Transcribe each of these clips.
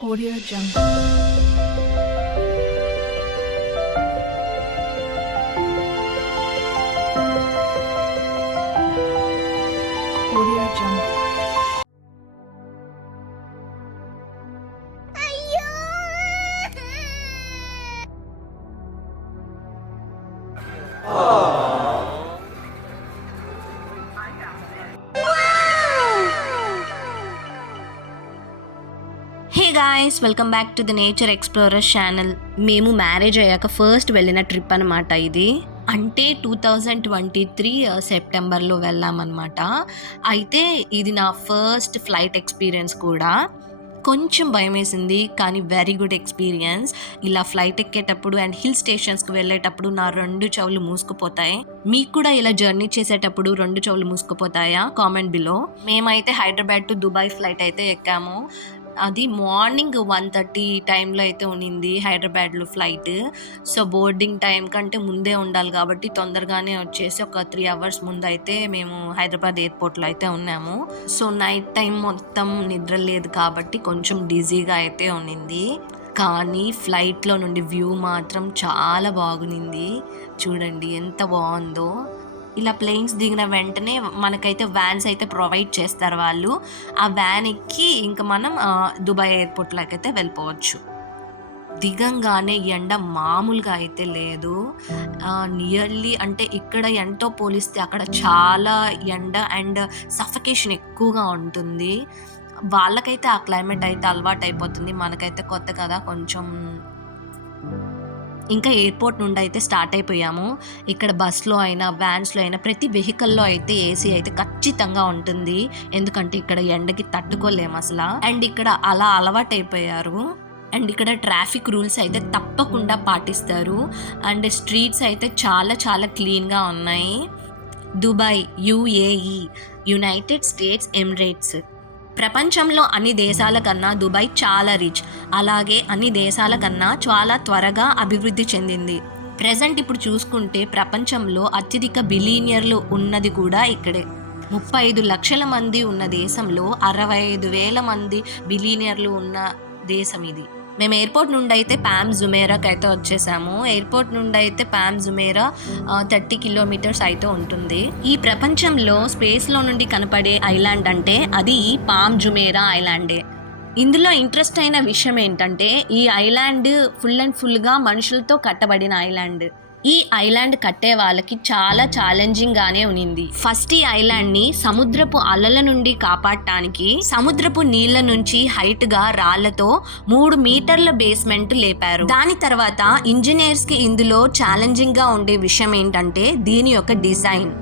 Audio Jungle. Audio Jungle. Hey guys, welcome back to the nature explorer channel. మేము marriage అయ్యాక first వెళ్ళిన trip అనమాట ఇది. అంటే 2023 సెప్టెంబర్లో వెళ్ళామన్నమాట. అయితే ఇది నా ఫస్ట్ ఫ్లైట్ ఎక్స్పీరియన్స్ కూడా. కొంచెం భయం వేసింది, కానీ వెరీ గుడ్ ఎక్స్పీరియన్స్. ఇలా ఫ్లైట్ ఎక్కేటప్పుడు అండ్ హిల్ స్టేషన్స్కి వెళ్ళేటప్పుడు నా 2 చెవులు మూసుకుపోతాయి. మీకు కూడా ఇలా జర్నీ చేసేటప్పుడు 2 చెవులు మూసుకుపోతాయా? Comment below. మేమైతే హైదరాబాద్ టు దుబాయ్ ఫ్లైట్ అయితే ఎక్కాము. అది మార్నింగ్ 1:30 టైంలో అయితే ఉన్నింది హైదరాబాద్లో ఫ్లైట్. సో బోర్డింగ్ టైం కంటే ముందే ఉండాలి కాబట్టి తొందరగానే వచ్చేసి ఒక 3 అవర్స్ ముందు అయితే మేము హైదరాబాద్ ఎయిర్పోర్ట్లో అయితే ఉన్నాము. సో నైట్ టైం మొత్తం నిద్ర లేదు కాబట్టి కొంచెం డిజీగా అయితే ఉన్నింది. కానీ ఫ్లైట్లో నుండి వ్యూ మాత్రం చాలా బాగునింది. చూడండి ఎంత బాగుందో. ఇలా ప్లేన్స్ దిగిన వెంటనే మనకైతే వ్యాన్స్ అయితే ప్రొవైడ్ చేస్తారు వాళ్ళు. ఆ వ్యాన్ ఎక్కి ఇంకా మనం దుబాయ్ ఎయిర్పోర్ట్లోకి అయితే వెళ్ళిపోవచ్చు. దిగంగానే ఎండ మామూలుగా అయితే లేదు. నియర్లీ అంటే ఇక్కడ ఎండతో పోలిస్తే అక్కడ చాలా ఎండ అండ్ సఫకేషన్ ఎక్కువగా ఉంటుంది. వాళ్ళకైతే ఆ క్లైమేట్ అయితే అలవాటు అయిపోతుంది, మనకైతే కొత్త కదా కొంచెం. ఇంకా ఎయిర్పోర్ట్ నుండి అయితే స్టార్ట్ అయిపోయాము. ఇక్కడ బస్లో అయినా వ్యాన్స్లో అయినా ప్రతి వెహికల్లో అయితే ఏసీ అయితే ఖచ్చితంగా ఉంటుంది. ఎందుకంటే ఇక్కడ ఎండకి తట్టుకోలేము అసలు. అండ్ ఇక్కడ అలా అలవాటు అయిపోయారు. అండ్ ఇక్కడ ట్రాఫిక్ రూల్స్ అయితే తప్పకుండా పాటిస్తారు. అండ్ స్ట్రీట్స్ అయితే చాలా చాలా క్లీన్గా ఉన్నాయి. Dubai, UAE, United states Emirates. ప్రపంచంలో అన్ని దేశాల కన్నా దుబాయ్ చాలా రిచ్, అలాగే అన్ని దేశాల కన్నా చాలా త్వరగా అభివృద్ధి చెందింది. ప్రెజెంట్ ఇప్పుడు చూసుకుంటే ప్రపంచంలో అత్యధిక బిలియనియర్లు ఉన్నది కూడా ఇక్కడే. 35 లక్షల మంది ఉన్న దేశంలో 65,000 మంది బిలియనియర్లు ఉన్న దేశం ఇది. మేము ఎయిర్పోర్ట్ నుండి అయితే పామ్ జుమేరాకి అయితే వచ్చేసాము. ఎయిర్పోర్ట్ నుండి అయితే పామ్ జుమేరా 30 కిలోమీటర్స్ అయితే ఉంటుంది. ఈ ప్రపంచంలో స్పేస్లో నుండి కనపడే ఐలాండ్ అంటే అది ఈ పామ్ జుమేరా ఐలాండే. ఇందులో ఇంట్రెస్ట్ అయిన విషయం ఏంటంటే ఈ ఐలాండ్ ఫుల్ అండ్ ఫుల్గా మనుషులతో కట్టబడిన ఐలాండ్. ఈ ఐలాండ్ కట్టే వాళ్ళకి చాలా ఛాలెంజింగ్ గానే ఉన్నింది. ఫస్ట్ ఈ ఐలాండ్ ని సముద్రపు అలల నుండి కాపాడటానికి సముద్రపు నీళ్ల నుంచి హైట్ గా రాళ్లతో 3 మీటర్ల బేస్మెంట్ లేపారు. దాని తర్వాత ఇంజనీర్స్ కి ఇందులో ఛాలెంజింగ్ గా ఉండే విషయం ఏంటంటే దీని యొక్క డిజైన్.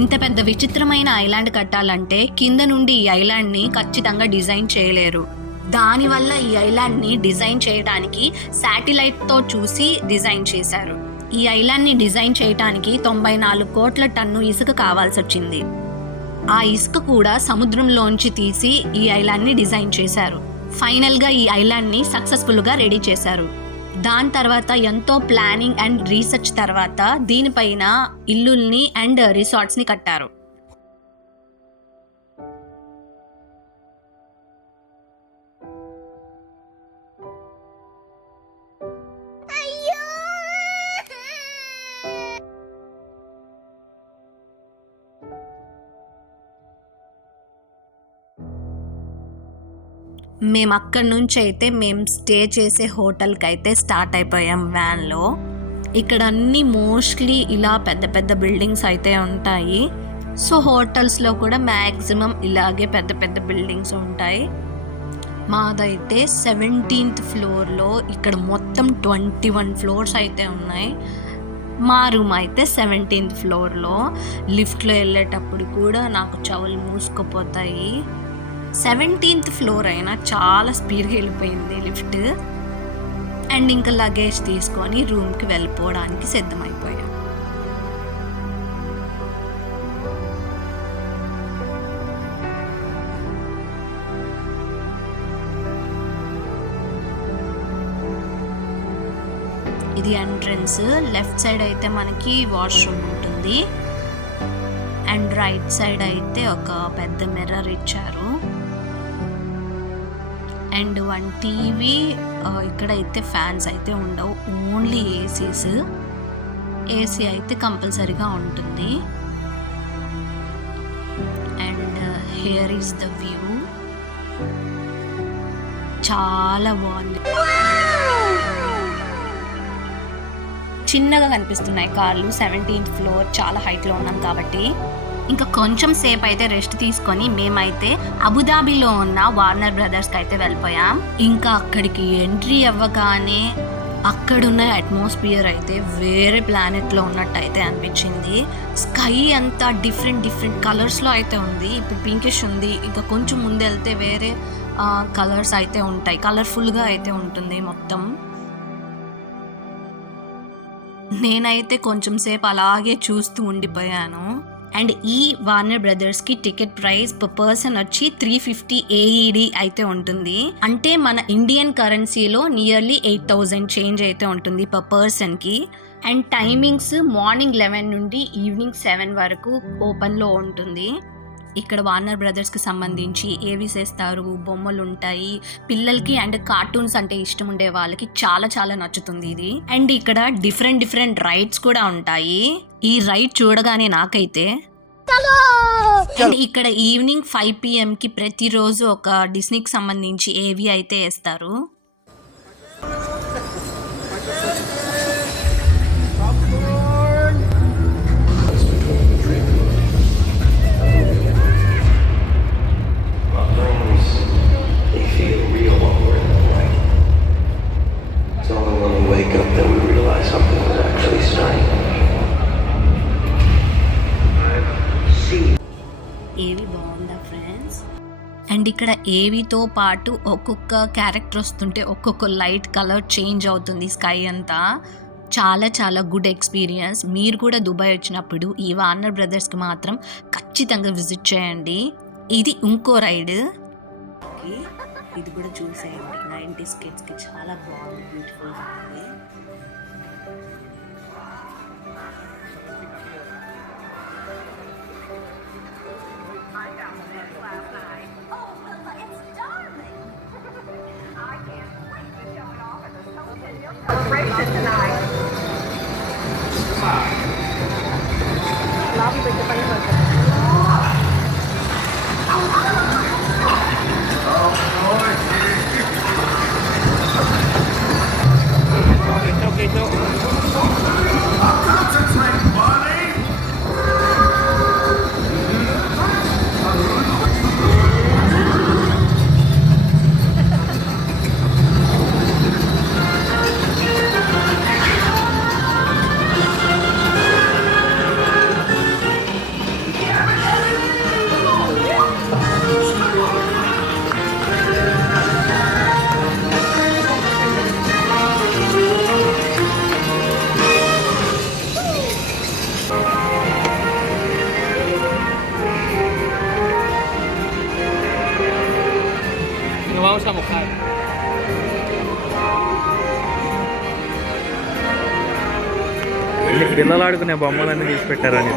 ఇంత పెద్ద విచిత్రమైన ఐలాండ్ కట్టాలంటే కింద నుండి ఈ ఐలాండ్ ని ఖచ్చితంగా డిజైన్ చేయలేరు. దానివల్ల ఈ ఐలాండ్ని డిజైన్ చేయడానికి శాటిలైట్తో చూసి డిజైన్ చేశారు. ఈ ఐలాండ్ని డిజైన్ చేయడానికి 94 కోట్ల టన్ను ఇసుక కావాల్సి వచ్చింది. ఆ ఇసుక కూడా సముద్రంలోంచి తీసి ఈ ఐలాండ్ని డిజైన్ చేశారు. ఫైనల్గా ఈ ఐలాండ్ని సక్సెస్ఫుల్గా రెడీ చేశారు. దాని తర్వాత ఎంతో ప్లానింగ్ అండ్ రీసెర్చ్ తర్వాత దీనిపైన ఇల్లుల్ని అండ్ రిసార్ట్స్ని కట్టారు. మేము అక్కడి నుంచి అయితే మేము స్టే చేసే హోటల్కి అయితే స్టార్ట్ అయిపోయాం వ్యాన్లో. ఇక్కడ అన్నీ మోస్ట్లీ ఇలా పెద్ద పెద్ద బిల్డింగ్స్ అయితే ఉంటాయి. సో హోటల్స్లో కూడా మ్యాక్సిమం ఇలాగే పెద్ద పెద్ద బిల్డింగ్స్ ఉంటాయి. మాదైతే 17th ఫ్లోర్లో, ఇక్కడ మొత్తం 21 ఫ్లోర్స్ అయితే ఉన్నాయి. మా రూమ్ అయితే 17th ఫ్లోర్లో. లిఫ్ట్లో వెళ్ళేటప్పుడు కూడా నాకు చెవులు మూసుకుపోతాయి. 17th ఫ్లోర్ అయినా చాలా స్పీడ్గా వెళ్ళిపోయింది లిఫ్ట్. అండ్ ఇంకా లగేజ్ తీసుకొని రూమ్కి వెళ్ళిపోవడానికి సిద్ధమైపోయాం. ఇది ఎంట్రన్స్. లెఫ్ట్ సైడ్ అయితే మనకి వాష్రూమ్ ఉంటుంది. అండ్ రైట్ సైడ్ అయితే ఒక పెద్ద మిర్రర్ ఇచ్చారు. And 1 TV. ఇక్కడైతే ఫ్యాన్స్ అయితే ఉండవు, ఓన్లీ ఏసీస్. ఏసీ అయితే కంపల్సరీగా ఉంటుంది. And here is the view. చాలా బాగుంది. చిన్నగా కనిపిస్తున్నాయి కార్లు. 17th ఫ్లోర్, చాలా హైట్లో ఉన్నాం కాబట్టి. ఇంకా కొంచెం సేపు అయితే రెస్ట్ తీసుకొని మేమైతే అబుదాబిలో ఉన్న వార్నర్ బ్రదర్స్కి అయితే వెళ్ళిపోయాం. ఇంకా అక్కడికి ఎంట్రీ అవ్వగానే అక్కడున్న అట్మాస్ఫియర్ అయితే వేరే ప్లానెట్లో ఉన్నట్టు అయితే అనిపించింది. స్కై అంతా డిఫరెంట్ కలర్స్లో అయితే ఉంది. ఇప్పుడు పింకిష్ ఉంది, ఇంకా కొంచెం ముందు వెళ్తే వేరే కలర్స్ అయితే ఉంటాయి. కలర్ఫుల్గా అయితే ఉంటుంది మొత్తం. నేనైతే కొంచెం సేపు అలాగే చూస్తూ ఉండిపోయాను. అండ్ ఈ వార్నర్ బ్రదర్స్కి టికెట్ ప్రైస్ పర్ పర్సన్ వచ్చి 350 AED అయితే ఉంటుంది. అంటే మన ఇండియన్ కరెన్సీలో నియర్లీ 8,000 చేంజ్ అయితే ఉంటుంది పర్ పర్సన్కి. అండ్ టైమింగ్స్ మార్నింగ్ 11 నుండి ఈవినింగ్ 7 వరకు ఓపెన్లో ఉంటుంది. ఇక్కడ వార్నర్ బ్రదర్స్కి సంబంధించి ఏవి చేస్తారు, బొమ్మలు ఉంటాయి. పిల్లలకి అండ్ కార్టూన్స్ అంటే ఇష్టం ఉండే వాళ్ళకి చాలా నచ్చుతుంది ఇది. అండ్ ఇక్కడ డిఫరెంట్ రైడ్స్ కూడా ఉంటాయి. ఈ రైడ్ చూడగానే నాకైతే ఇక్కడ ఈవినింగ్ 5 PM కి ప్రతిరోజు ఒక డిస్నీకి సంబంధించి ఏవి అయితే వేస్తారు. ఏవి బాగుందా ఫ్రెండ్స్? అండ్ ఇక్కడ ఏవితో పాటు ఒక్కొక్క క్యారెక్టర్ వస్తుంటే ఒక్కొక్క లైట్ కలర్ చేంజ్ అవుతుంది స్కై అంతా. చాలా గుడ్ ఎక్స్పీరియన్స్. మీరు కూడా దుబాయ్ వచ్చినప్పుడు ఈ వార్నర్ బ్రదర్స్కి మాత్రం ఖచ్చితంగా విజిట్ చేయండి. ఇది ఇంకో రైడ్. ఇది కూడా చూసేయండి. 90s కిడ్స్కి చాలా బాగుంది, బ్యూటిఫుల్గా ఉంది. vamos a mojar. పిల్లలు ఆడుకునే బొమ్మలన్నీ తీసి పెట్టారని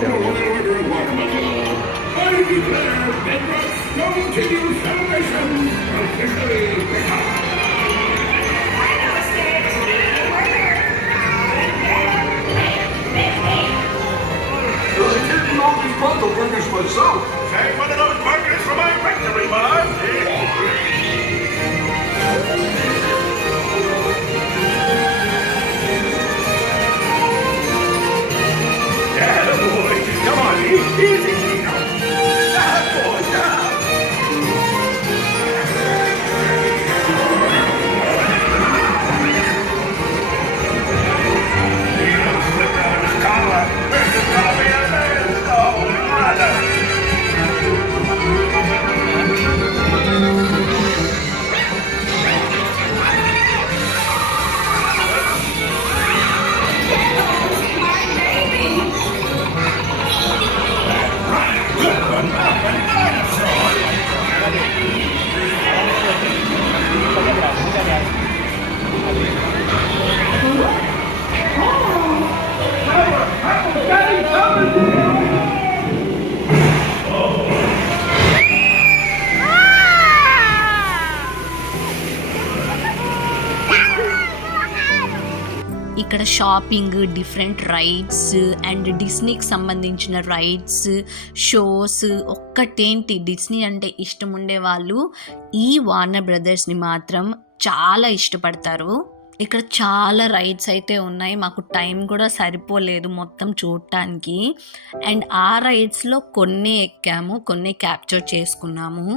Take one of those burgers for my victory, bud! Yeah, boy! Come on, easy, Tino! That boy, down! Tino slipped out of his collar! This is gonna be a man! Oh, mother! ఇక్కడ shopping, different rides and డిస్నీకి సంబంధించిన rides, shows, ఒక్కటేంటి Disney అంటే ఇష్టం ఉండే వాళ్ళు ఈ Warner బ్రదర్స్ని మాత్రం చాలా ఇష్టపడతారు. ఇక్కడ చాలా రైడ్స్ అయితే ఉన్నాయి. మాకు టైం కూడా సరిపోలేదు మొత్తం చూడటానికి. అండ్ ఆ రైడ్స్లో కొన్ని ఎక్కాము, కొన్ని క్యాప్చర్ చేసుకున్నాము.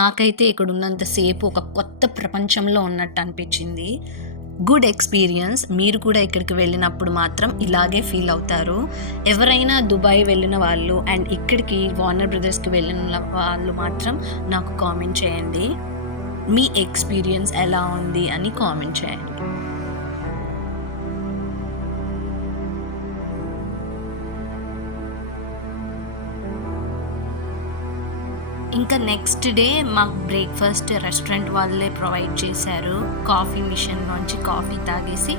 నాకైతే ఇక్కడ ఉన్నంతసేపు ఒక కొత్త ప్రపంచంలో ఉన్నట్టు అనిపించింది. Good experience. మీరు కూడా ఇక్కడికి వెళ్ళినప్పుడు మాత్రం ఇలాగే ఫీల్ అవుతారు. ఎవరైనా దుబాయ్ వెళ్ళిన వాళ్ళు అండ్ ఇక్కడికి వార్నర్ బ్రదర్స్కి వెళ్ళిన వాళ్ళు మాత్రం నాకు కామెంట్ చేయండి. మీ ఎక్స్పీరియన్స్ ఎలా ఉంది అని కామెంట్ చేయండి. ఇంకా నెక్స్ట్ డే మాకు బ్రేక్ఫాస్ట్ రెస్టారెంట్ వాళ్ళే ప్రొవైడ్ చేశారు. కాఫీ మిషన్ నుంచి కాఫీ తాగేసి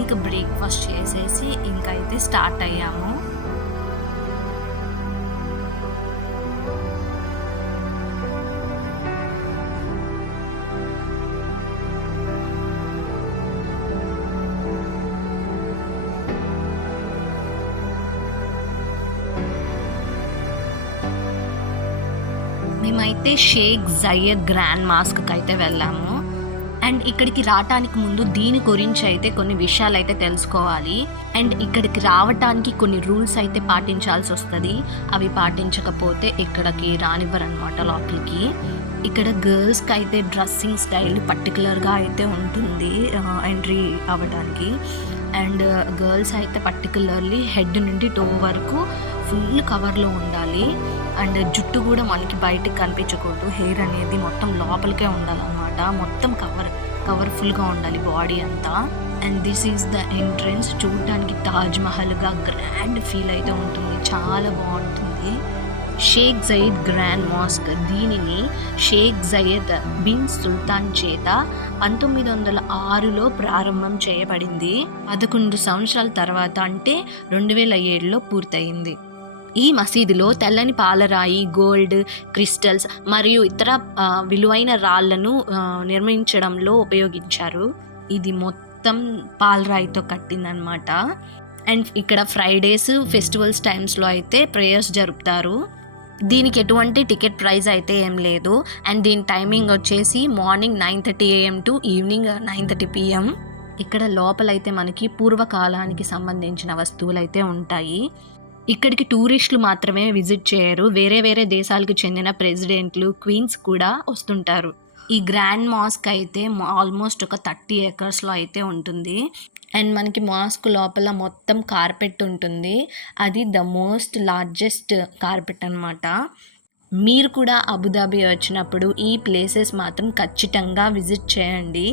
ఇంకా బ్రేక్ఫాస్ట్ చేసేసి ఇంకా అయితే స్టార్ట్ అయ్యాము. మేమైతే షేక్ జయద్ గ్రాండ్ మాస్క్కి అయితే వెళ్ళాము. అండ్ ఇక్కడికి రావటానికి ముందు దీని గురించి అయితే కొన్ని విషయాలు అయితే తెలుసుకోవాలి. అండ్ ఇక్కడికి రావటానికి కొన్ని రూల్స్ అయితే పాటించాల్సి వస్తుంది. అవి పాటించకపోతే ఇక్కడికి రానివ్వరనమాట లోపలికి. ఇక్కడ గర్ల్స్కి అయితే డ్రెస్సింగ్ స్టైల్ పర్టికులర్గా అయితే ఉంటుంది ఎంట్రీ అవ్వడానికి. అండ్ గర్ల్స్ అయితే పర్టికులర్లీ హెడ్ నుండి టో వరకు ఫుల్ కవర్లో ఉండాలి. అండ్ జుట్టు కూడా మనకి బయటికి కనిపించకూడదు. హెయిర్ అనేది మొత్తం లోపలికే ఉండాలన్నమాట. మొత్తం కవర్ఫుల్గా ఉండాలి బాడీ అంతా. And this is the entrance. చూడటానికి తాజ్ మహల్గా గ్రాండ్ ఫీల్ అయితే ఉంటుంది. చాలా బాగుంటుంది. Sheikh Zayed grand mosque. దీనిని షేక్ జయద్ బిన్ సుల్తాన్ చేత 1906లో ప్రారంభం చేయబడింది. 11 సంవత్సరాల తర్వాత అంటే 2007లో పూర్తయింది. ఈ మసీదులో తెల్లని పాలరాయి, గోల్డ్, క్రిస్టల్స్ మరియు ఇతర విలువైన రాళ్లను నిర్మించడంలో ఉపయోగించారు. ఇది మొత్తం పాలరాయితో కట్టిందనమాట. అండ్ ఇక్కడ ఫ్రైడేస్, ఫెస్టివల్స్ టైమ్స్లో అయితే ప్రేయర్స్ జరుపుతారు. దీనికి ఎటువంటి టికెట్ ప్రైస్ అయితే ఏం లేదు. అండ్ దీని టైమింగ్ వచ్చేసి morning 9:30 AM to evening 9:30 PM. ఇక్కడ లోపలైతే మనకి పూర్వకాలానికి సంబంధించిన వస్తువులు అయితే ఉంటాయి. ఇక్కడికి టూరిస్టులు మాత్రమే విజిట్ చేయరు. వేరే వేరే దేశాలకు చెందిన ప్రెసిడెంట్లు, క్వీన్స్ కూడా వస్తుంటారు. ఈ గ్రాండ్ మాస్క్ అయితే ఆల్మోస్ట్ ఒక 30 acresలో అయితే ఉంటుంది. అండ్ మనకి మాస్క్ లోపల మొత్తం కార్పెట్ ఉంటుంది. అది ద మోస్ట్ లార్జెస్ట్ కార్పెట్ అనమాట. మీరు కూడా అబుదాబి వచ్చినప్పుడు ఈ ప్లేసెస్ మాత్రం ఖచ్చితంగా విజిట్ చేయండి.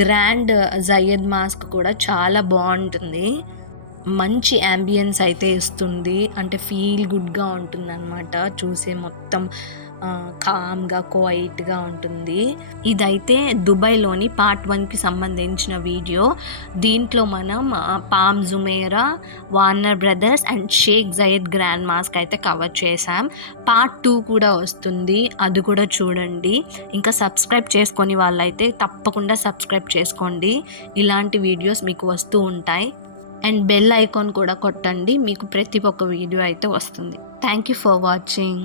గ్రాండ్ జయద్ మాస్క్ కూడా చాలా బాగుంటుంది. మంచి యాంబియన్స్ అయితే ఇస్తుంది. అంటే ఫీల్ గుడ్గా ఉంటుంది అనమాట. చూసే మొత్తం కామ్గా, క్వైట్గా ఉంటుంది. ఇదైతే దుబాయ్లోని పార్ట్ 1కి సంబంధించిన వీడియో. దీంట్లో మనం Palm Jumeirah, Warner Brothers and Sheikh Zayed grand mosque అయితే కవర్ చేసాం. పార్ట్ 2 కూడా వస్తుంది, అది కూడా చూడండి. ఇంకా సబ్స్క్రైబ్ చేసుకొని వాళ్ళైతే తప్పకుండా సబ్స్క్రైబ్ చేసుకోండి. ఇలాంటి వీడియోస్ మీకు వస్తూ ఉంటాయి. అండ్ బెల్ ఐకాన్ కూడా కొట్టండి, మీకు ప్రతి ఒక్క వీడియో అయితే వస్తుంది. Thank you for watching.